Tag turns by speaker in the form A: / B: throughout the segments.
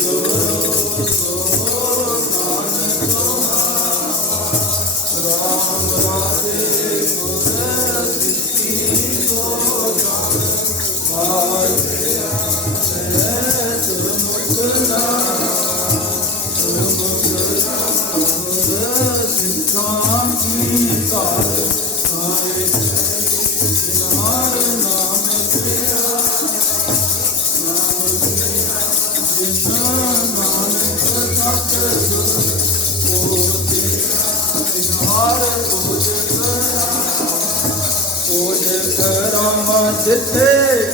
A: Peace. ਜਿੱਥੇ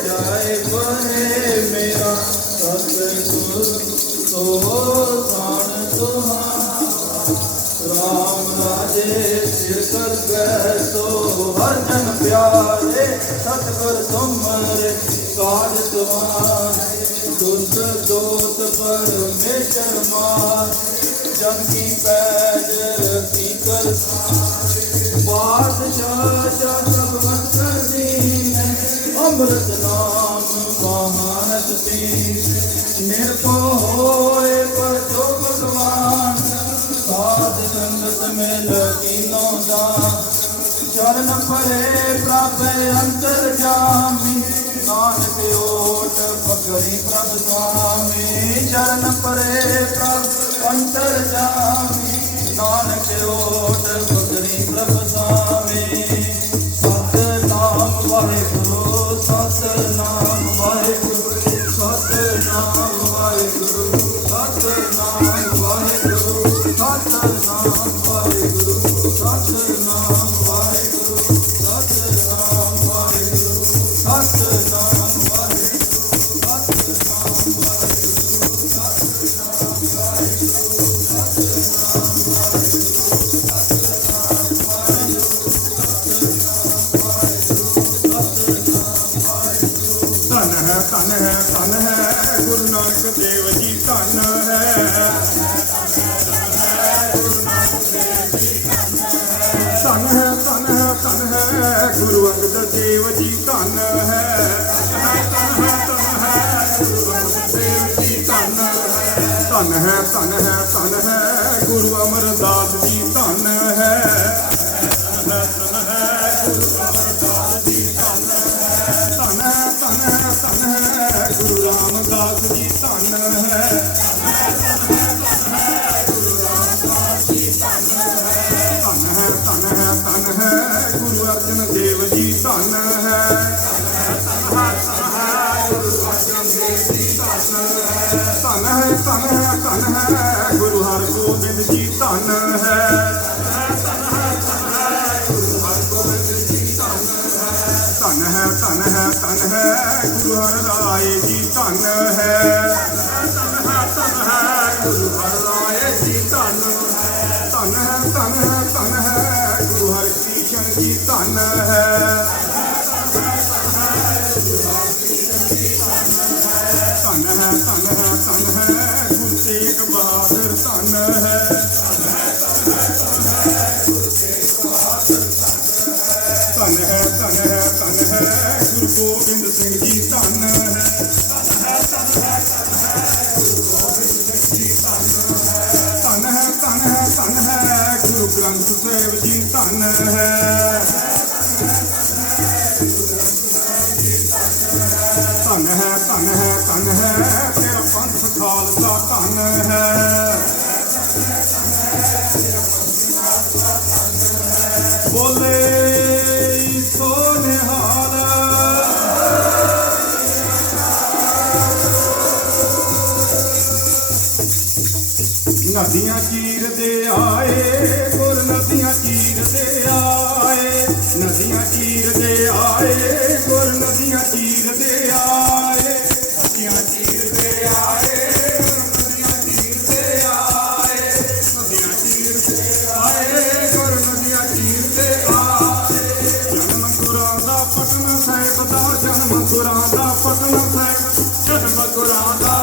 A: ਜਾਏ ਬਨੇ ਮੇਰਾ ਸਤਿਗੁਰ, ਸੋ ਸਾਣ ਤੁਹਾ ਰਾਮ ਰਾਜੇ, ਸਿਰ ਕਰ ਗਏ ਸੋ ਹਰ ਜਨ ਪਿਆਰੇ। ਸਤਿਗੁਰ ਤੁਮਰੇ, ਕਾਜ ਤੁਹਾਰੇ ਦੁਸ਼ਟ ਦੋਤ ਪਰਮੇਸ਼ਰ ਮਾਰ। ਜਨ ਕੀ ਪੈਜ ਕੀ ਕਰ ਬਾਦਸ਼ਾਹ ਜਾ ਅੰਮ੍ਰਿਤ ਨਾਮ ਮਹਾਨਤ ਪੀ ਨਿਰਭਉ ਹੋਏ ਪਰ ਭਗਵਾਨ ਸਾਧ ਸੰਗਤ ਮਿਲ ਕੀਨੋ ਦਾ ਚਰਨ ਪਰੇ ਪ੍ਰਭ ਅੰਤਰ ਜਾਮੀ। ਨਾਨਕ ਓਟ ਪਕੜੀ ਪ੍ਰਭ ਸੁਆਮੀ। ਚਰਨ ਪਰੇ ਪ੍ਰਭ ਅੰਤਰ ਜਾਮੀ।
B: ਰਾਮਦਾਸ ਹੈ ਧੰਨ ਹੈ ਧੰਨ ਹੈ ਗੁਰੂ ਰਾਮਦਾਸ ਜੀ ਹੈ ਗੁਰੂ ਅਰਜਨ ਦੇਵ ਜੀ ਧੰਨ ਹੈ ਧੰਨ ਹੈ ਗੁਰੂ ਅਰਜਨ ਦੇਵ ਜੀ ਧੰਨ ਹੈ ਧੰਨ ਹੈ ਧੰਨ ਹੈ ਧੰਨ ਹੈ ਗੁਰੂ ਹਰਗੋਬਿੰਦ ਜੀ, ਧੰਨ ਹੈ। ਧਨ ਹੈ ਧਨ ਹੈ ਗੁਰੂ ਹਰ ਰਾਏ ਜੀ ਧਨ ਹੈ। ਚੀਰਦੇ ਆਏ ਗੁਰ ਨਦੀਆਂ ਚੀਰਦੇ ਆਏ, ਨਦੀਆਂ ਚੀਰਦੇ ਆਏ ਗੁਰ ਨਦੀਆਂ ਚੀਰਦੇ ਆਏ, ਨਦੀਆਂ ਚੀਰਦੇ ਆਏ, ਨਦੀਆਂ ਚੀਰਦੇ ਆਏ, ਨਦੀਆਂ ਚੀਰਦੇ ਆਏ ਗੁਰ ਨਦੀਆਂ ਚੀਰਦੇ ਆਏ। ਜਨਮ ਦਾ ਪਟਨਾ ਸਾਹਿਬ ਦਾ ਜਨਮ ਗੁਰਾਂ ਦਾ ਪਟਨਾ ਸਾਹਿਬ ਜਨਮ ਗੁਰਾਂ ਦਾ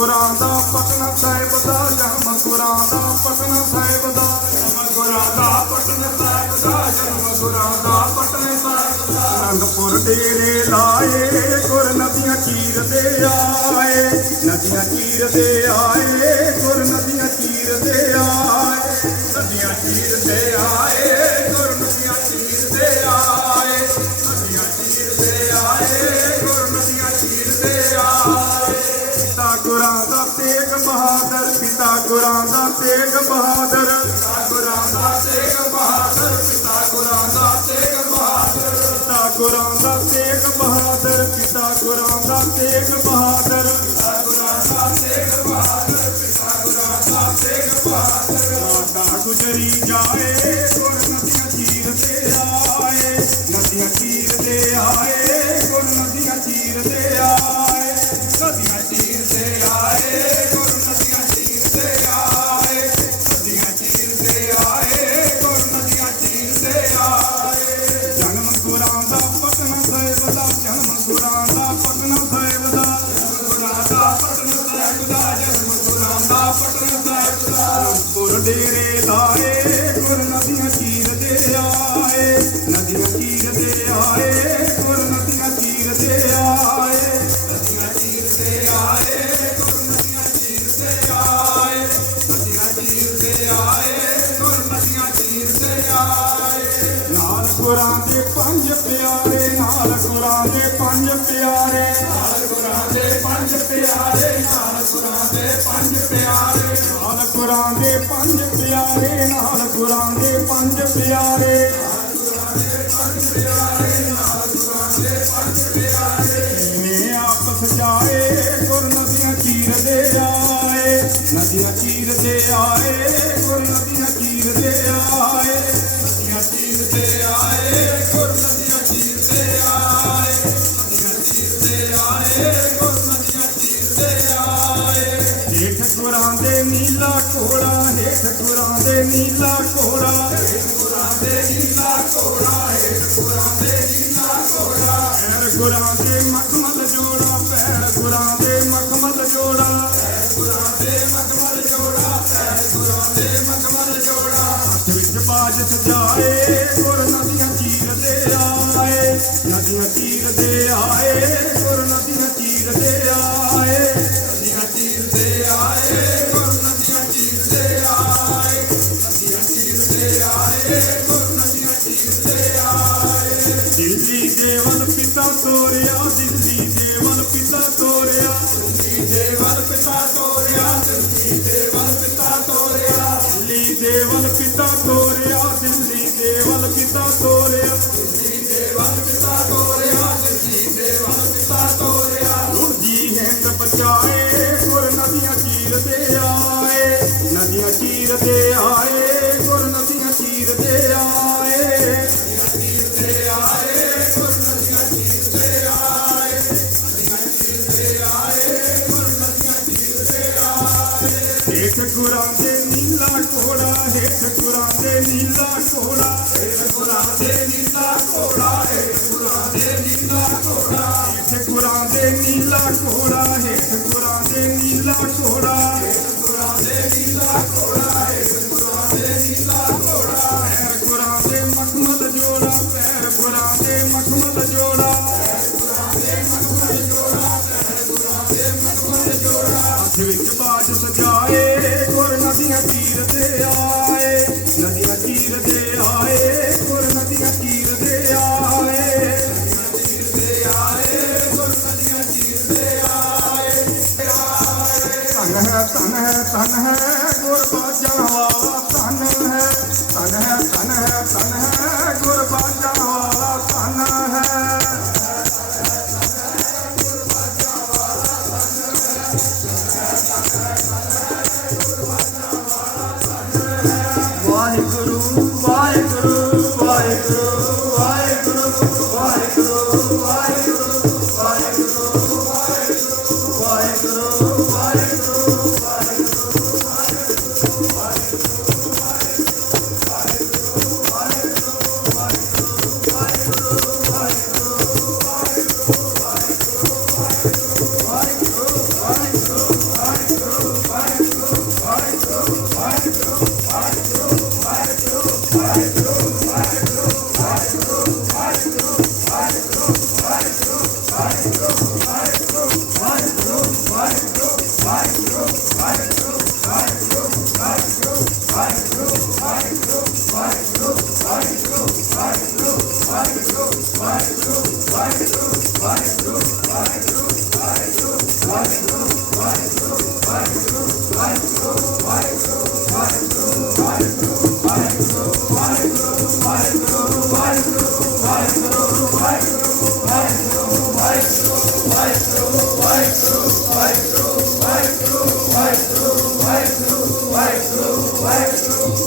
B: ਮਸਕੁਰਾਂ ਦਾ ਪਟਨਾ ਸਾਹਿਬ ਦਾ ਜਾਂ ਮਸਕੁਰਾਂ ਦਾ ਪਟਨਾ ਸਾਹਿਬ ਦਾ ਮਸਕੁਰਾਂ ਦਾ ਪਟਨਾ ਸਾਹਿਬ ਦਾ ਜਾਂ ਮਸਕੁਰਾਂ ਦਾ ਪਟਨਾ ਸਾਹਿਬ ਦਾ। ਅਨੰਦਪੁਰ ਡੇਰੇ ਲਾਏ, ਗੁਰ ਨਦੀਆਂ ਕੀਰਦੇ ਆਏ, ਨਦੀਆਂ ਕੀਰਦੇ ਆਏ ਬਹਾਦਰ ਪਿਤਾ ਦਾ ਤੇਗ ਬਹਾਦਰ ਪਿਤਾ ਗੁਰਾਂ ਦਾ ਤੇਗ ਬਹਾਦਰ ਪਿਤਾ ਗੁਰਾਂ ਦਾ ਤੇਗ ਬਹਾਦਰ ਪਿਤਾ ਗੁਰਾਂ ਦਾ ਤੇਗ ਬਹਾਦਰ ਗੁਰਾਂ ਦੇ ਪੰਜ ਪਿਆਰੇ। ਨੇ ਆਪਸ ਜਾਏ ਗੁਰ ਨਦੀਆਂ ਚੀਰਦੇ ਆਏ, ਨਦੀਆਂ ਚੀਰਦੇ ਆਏ, ਗੁਰ ਨਦੀਆਂ ਚੀਰਦੇ ਆਏ, ਨਦੀਆਂ ਚੀਰਦੇ ਆਏ, ਗੁਰ ਨਦੀਆਂ ਚੀਰਦੇ ਆਏ, ਨਦੀਆਂ ਚੀਰਦੇ ਆਏ, ਗੁਰ ਨਦੀਆਂ ਚੀਰਦੇ ਆਏ। ਜੇਠ ਗੁਰਾਂ ਦੇ ਨੀ ਕੋੜਾ ਹੇਠ ਗੁਰਾਂ ਦੇ ਨੀਲਾ ਕੋੜਾ ਦੇ ਨੀਲਾ ਕੋੜਾ ਹੇਠ ਗੁਰਾਂ ਦੇ ਨੀਲਾ ਕੋੜਾ ਪੈਰ ਗੁਰਾਂ ਦੇ ਮਖਮਲ ਜੋੜਾ, ਪੈਰ ਗੁਰਾਂ ਦੇ ਮਖਮਲ ਜੋੜਾ। ਪੈਰ ਗੁਰਾਂ ਮਖਮਲ ਜੋੜਾ ਪੈਰ ਗੁਰਾਂ ਦੇ ਮਖਮਲ ਜੋੜਾ ਵਿੱਚ ਬਾਜ ਸਜਾਏ ਗੁਰ ਨਦੀਆਂ
A: start Rise.